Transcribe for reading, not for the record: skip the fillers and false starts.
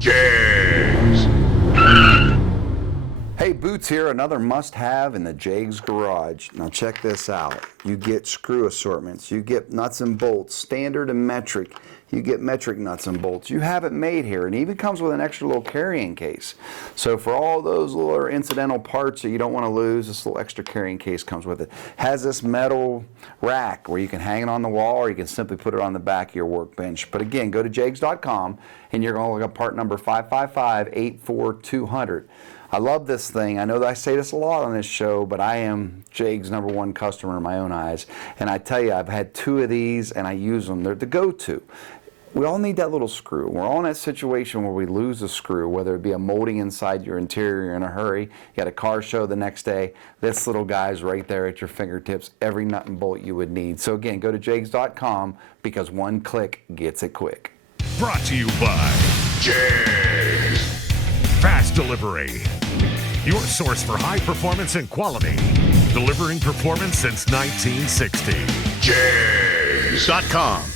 JEGS. Hey, Boots here, another must-have in the JEGS garage. Now check this out. You get screw assortments, you get nuts and bolts, standard and metric. You get metric nuts and bolts. You have it made here, and it even comes with an extra little carrying case. So for all those little incidental parts that you don't want to lose, this little extra carrying case comes with it. Has this metal rack where you can hang it on the wall, or you can simply put it on the back of your workbench. But again, go to jegs.com, and you're going to look up part number 555-84200. I love this thing. I know that I say this a lot on this show, but I am JEGS' #1 customer in my own eyes. And I tell you, I've had 2 of these, and I use them. They're the go-to. We all need that little screw. We're all in that situation where we lose a screw, whether it be a molding inside your interior in a hurry, you got a car show the next day, this little guy's right there at your fingertips, every nut and bolt you would need. So again, go to jegs.com, because one click gets it quick. Brought to you by JEGS. Fast Delivery. Your source for high performance and quality. Delivering performance since 1960. JEGS.com.